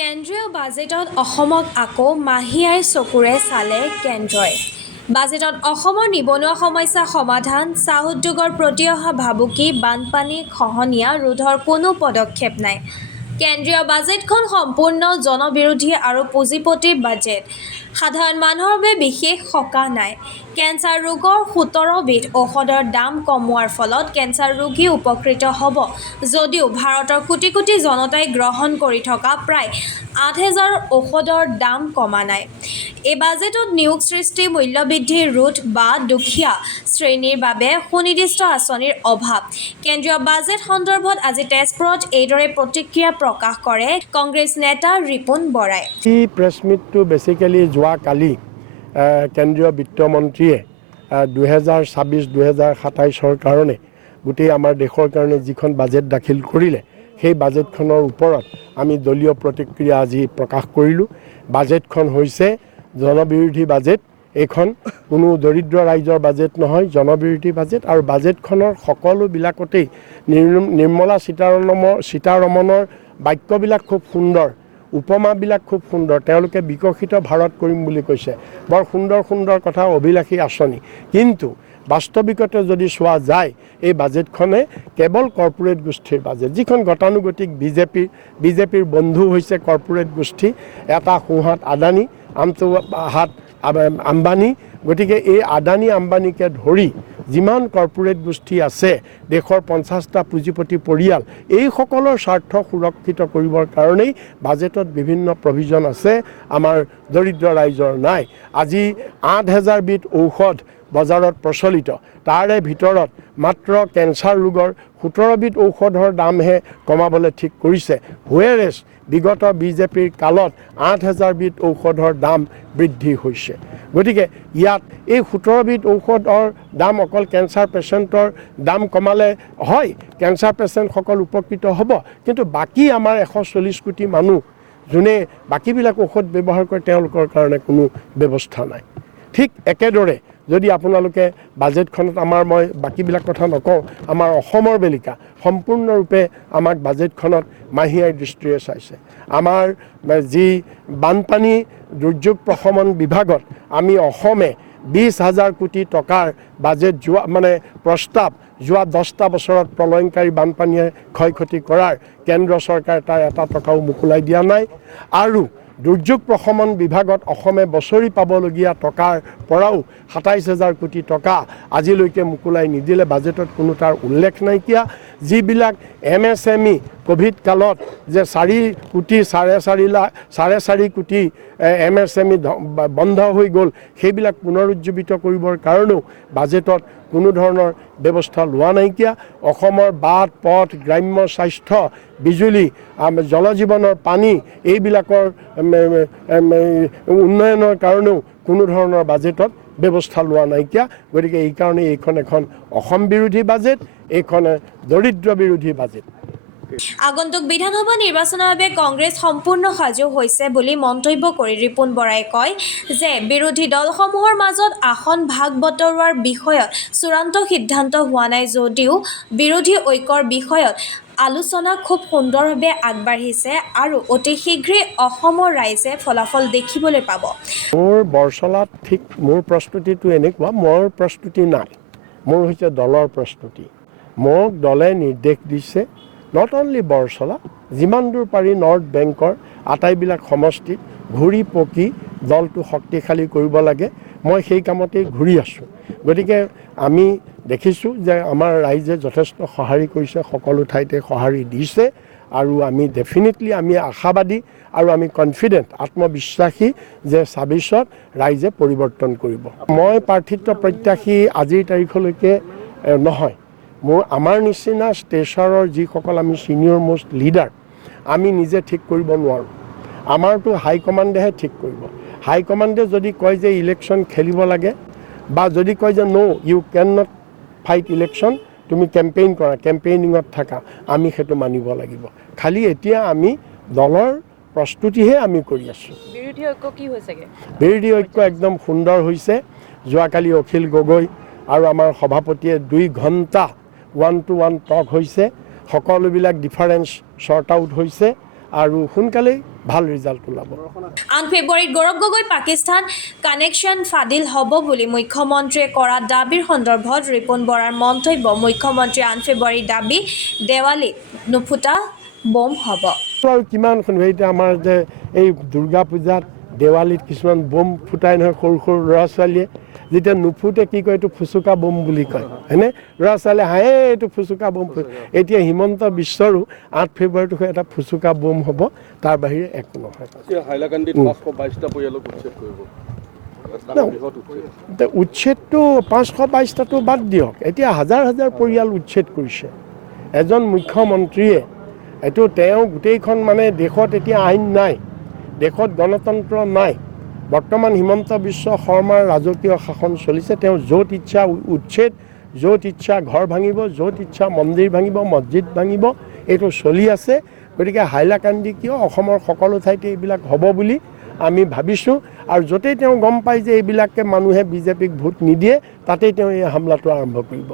কেন্দ্ৰীয় বাজেটত অসমক আকৌ মাহিয়াৰ চকুৰে চালে কেন্দ্ৰই। বাজেটত অসমৰ নিবনুৱা সমস্যা সমাধান, চাহ উদ্যোগৰ প্ৰতি অহা ভাবুকি, বানপানী খহনীয়া ৰোধৰ কোনো পদক্ষেপ নাই। কেন্দ্ৰীয় বাজেটখন সম্পূৰ্ণ জনবিৰোধী আৰু পুঁজিপতিৰ বাজেট। সাধাৰণ মানুহৰ বাবে বিশেষ সকাহ নাই। কেঞ্চাৰ ৰোগৰ ১৭ বিধ ঔষধৰ দাম কমোৱাৰ ফলত কেঞ্চাৰ ৰোগী উপকৃত হ'ব যদিও ভাৰতৰ কোটি কোটি জনতাই গ্ৰহণ কৰি থকা প্ৰায় ৮,০০০ ঔষধৰ দাম কমা নাই। এই বাজেটত নিয়োগ সৃষ্টি, মূল্যবৃদ্ধি ৰোধ বা দুখীয়া শ্ৰেণীৰ বাবে সুনিৰ্দিষ্ট আঁচনিৰ অভাৱ। কেন্দ্ৰীয় বাজেট সন্দৰ্ভত আজি তেজপুৰত এইদৰে প্ৰতিক্ৰিয়া প্ৰকাশ কৰে কংগ্ৰেছ নেতা ৰিপুণ বৰাই। এই প্ৰেছ মিটটো বেচিকেলি যোৱাকালি কেন্দ্ৰীয় বিত্তমন্ত্ৰীয়ে 2026-2027 কাৰণে গোটেই আমাৰ দেশৰ কাৰণে যিখন বাজেট দাখিল কৰিলে, সেই বাজেটখনৰ ওপৰত আমি দলীয় প্ৰতিক্ৰিয়া আজি প্ৰকাশ কৰিলোঁ। বাজেটখন হৈছে জনবিৰোধী বাজেট। এইখন কোনো দৰিদ্ৰ ৰাইজৰ বাজেট নহয়, জনবিৰোধী বাজেট। আৰু বাজেটখনৰ সকলোবিলাকতেই নিৰ্মলা সীতাৰমণৰ বাক্যবিলাক খুব সুন্দৰ, উপমাবিলাক খুব সুন্দৰ। তেওঁলোকে বিকশিত ভাৰত কৰিম বুলি কৈছে, বৰ সুন্দৰ সুন্দৰ কথা, অভিলাষী আঁচনি। কিন্তু বাস্তৱিকতে যদি চোৱা যায়, এই বাজেটখনে কেৱল কৰ্পোৰেট গোষ্ঠীৰ বাজেট, যিখন গতানুগতিক বিজেপিৰ বন্ধু হৈছে কৰ্পোৰেট গোষ্ঠী। এটা সোঁহাত আদানী, আনটো হাত আম্বানী। গতিকে এই আদানী আম্বানীকে ধৰি যিমান কৰ্পোৰেট গোষ্ঠী আছে, দেশৰ ৫০টা পুঁজিপতি পৰিয়াল, এইসকলৰ স্বাৰ্থ সুৰক্ষিত কৰিবৰ কাৰণেই বাজেটত বিভিন্ন প্ৰভিজন আছে, আমাৰ দৰিদ্ৰ ৰাইজৰ নাই। আজি ৮,০০০ বিধ ঔষধ বজাৰত প্ৰচলিত, তাৰে ভিতৰত মাত্ৰ কেঞ্চাৰ ৰোগৰ ১৭ বিধ ঔষধৰ দামহে কমাবলৈ ঠিক কৰিছে। হুৱেৰেজ বিগত বিজেপিৰ কালত ৮,০০০ বিধ ঔষধৰ দাম বৃদ্ধি হৈছে। গতিকে ইয়াত এই ১৭ বিধ ঔষধৰ দাম অকল কেঞ্চাৰ পেচেণ্টৰ দাম কমালে হয়, কেঞ্চাৰ পেচেণ্টসকল উপকৃত হ'ব, কিন্তু বাকী আমাৰ ১৪০ কোটি মানুহ যোনে বাকীবিলাক ঔষধ ব্যৱহাৰ কৰে, তেওঁলোকৰ কাৰণে কোনো ব্যৱস্থা নাই। ঠিক একেদৰে যদি আপোনালোকে বাজেটখনত মই বাকীবিলাক কথা নকওঁ, আমাৰ অসমৰ বেলিকা সম্পূৰ্ণৰূপে আমাক বাজেটখনত মাহিয়াৰ দৃষ্টিৰে চাইছে। আমাৰ যি বানপানী দুৰ্যোগ প্ৰশমন বিভাগত আমি অসমে ২০,০০০ কোটি টকাৰ বাজেট প্ৰস্তাৱ যোৱা ১০টা বছৰত প্ৰলয়ংকাৰী বানপানীয়ে ক্ষয় ক্ষতি কৰাৰ কেন্দ্ৰ চৰকাৰে তাৰ এটা টকাও মোকলাই দিয়া নাই। আৰু দুৰ্যোগ প্ৰশমন বিভাগত অসমে বছৰি পাবলগীয়া টকাৰ পৰাও ২৭,০০০ কোটি টকা আজিলৈকে মোকলাই নিদিলে। বাজেটত কোনো তাৰ উল্লেখ নাইকিয়া। যিবিলাক MSME ক'ভিড কালত যে ৪ কোটি ৪.৫ কোটি MSME বন্ধ হৈ গ'ল, সেইবিলাক পুনৰুজ্জীৱিত কৰিবৰ কাৰণেও বাজেটত কোনো ধৰণৰ ব্যৱস্থা লোৱা নাইকিয়া। অসমৰ বাট পথ, গ্ৰাম্য স্বাস্থ্য, বিজুলী, জলজীৱনৰ পানী, এইবিলাকৰ উন্নয়নৰ কাৰণেও কোনো ধৰণৰ বাজেটত ব্যৱস্থা লোৱা নাইকিয়া। গতিকে এইকাৰণে এইখন এখন অসম বিৰোধী বাজেট, এইখন দৰিদ্ৰ বিৰোধী বাজেট। আগন্তুক বিধানসভা নিৰ্বাচনৰ বাবে কংগ্ৰেছ সম্পূৰ্ণ সাজু হৈছে বুলি মন্তব্য কৰি ৰিপুণ বৰাই কয় যে বিৰোধী দলসমূহৰ মাজত আসন ভাগ বতৰোৱাৰ বিষয়ত চূড়ান্ত সিদ্ধান্ত হোৱা নাই যদিও বিৰোধী ঐক্যৰ বিষয়ত আলোচনা খুব সুন্দৰভাৱে আগবাঢ়িছে আৰু অতি শীঘ্ৰেই অসমৰ ৰাইজে ফলাফল দেখিবলৈ পাব। মোৰ বৰচলাত ঠিক মোৰ প্ৰস্তুতিটো এনেকুৱা, মোৰ প্ৰস্তুতি নাই, মোৰ হৈছে দলৰ প্ৰস্তুতি। মোক দলে নিৰ্দেশ দিছে নট অনলি বৰচলা, যিমান দূৰ পাৰি নৰ্থ বেংকৰ আটাইবিলাক সমষ্টিত ঘূৰি পকি দলটো শক্তিশালী কৰিব লাগে। মই সেই কামতেই ঘূৰি আছোঁ। গতিকে আমি দেখিছোঁ যে আমাৰ ৰাইজে যথেষ্ট সঁহাৰি কৰিছে, সকলো ঠাইতে সঁহাৰি দিছে, আৰু আমি ডেফিনেটলি আমি আশাবাদী আৰু আমি কনফিডেণ্ট, আত্মবিশ্বাসী যে ২৬ত ৰাইজে পৰিৱৰ্তন কৰিব। মই প্ৰাৰ্থিত্ব প্ৰত্যাশী আজিৰ তাৰিখলৈকে নহয়। আমাৰ নিচিনা ষ্টেচাৰৰ যিসকল আমি ছিনিয়ৰ মোষ্ট লিডাৰ, আমি নিজে ঠিক কৰিব নোৱাৰোঁ। আমাৰতো হাইকমাণ্ডেহে ঠিক কৰিব। হাইকমাণ্ডে যদি কয় যে ইলেকশ্যন খেলিব লাগে, বা যদি কয় যে no' you can not fight election, তুমি কেম্পেইন কৰা, কেম্পেইনিঙত থাকা, আমি সেইটো মানিব লাগিব। খালি এতিয়া আমি দলৰ প্ৰস্তুতিহে আমি কৰি আছোঁ। বিৰোধী ঐক্য কি হৈছেগে? বিৰোধী ঐক্য একদম সুন্দৰ হৈছে। যোৱাকালি অখিল গগৈ আৰু আমাৰ সভাপতিয়ে ২ ঘণ্টা 1-to-1 টক হৈছে। সকলোবিলাক ডিফাৰেঞ্চ শ্বৰ্ট আউট হৈছে আৰু সোনকালেই ভাল ৰিজাল্ট ওলাব। 8 ফেব্ৰুৱাৰীত গৌৰৱ গগৈ পাকিস্তান কানেকশ্যন ফাদিল হ'ব বুলি মুখ্যমন্ত্ৰীয়ে কৰা দাবীৰ সন্দৰ্ভত ৰিপুণ বৰাৰ মন্তব্য। মুখ্যমন্ত্ৰীৰ 8 ফেব্ৰুৱাৰীৰ দাবী, দেৱালীত নুফুটা বম হ'ব। আৰু কিমান শুনিব, এতিয়া আমাৰ যে এই দুৰ্গা পূজাত দেৱালীত কিছুমান বম ফুটাই নহয় সৰু সৰু ল'ৰা ছোৱালীয়ে, যেতিয়া নুফুটে কি কয়, এইটো ফুচুকা বম বুলি কয়, হয়নে? ল'ৰা ছোৱালীয়ে হাঁহে এইটো ফুচুকা বম। এতিয়া হিমন্ত বিশ্বৰো 8 ফেব্ৰুৱাৰীটো এটা ফুচুকা বম হ'ব, তাৰ বাহিৰে একো নহয়। হাইলাকান্দিত 522টা পৰিয়ালক উচ্ছেদ কৰিব। উচ্ছেদটো 522টাটো বাদ দিয়ক, এতিয়া হাজাৰ হাজাৰ পৰিয়াল উচ্ছেদ কৰিছে এজন মুখ্যমন্ত্ৰীয়ে। এইটো তেওঁ গোটেইখন মানে দেশত এতিয়া আইন নাই, দেশত গণতন্ত্ৰ নাই। বৰ্তমান হিমন্ত বিশ্ব শৰ্মাৰ ৰাজকীয় শাসন চলিছে। তেওঁ য'ত ইচ্ছা উচ্ছেদ, য'ত ইচ্ছা ঘৰ ভাঙিব, য'ত ইচ্ছা মন্দিৰ ভাঙিব, মছজিদ ভাঙিব, এইটো চলি আছে। গতিকে হাইলাকান্দি কিয়, অসমৰ সকলো ঠাইতে এইবিলাক হ'ব বুলি আমি ভাবিছোঁ। আৰু য'তেই তেওঁ গম পায় যে এইবিলাকে মানুহে বিজেপিক ভোট নিদিয়ে, তাতেই তেওঁ এই হামলাটো আৰম্ভ কৰিব।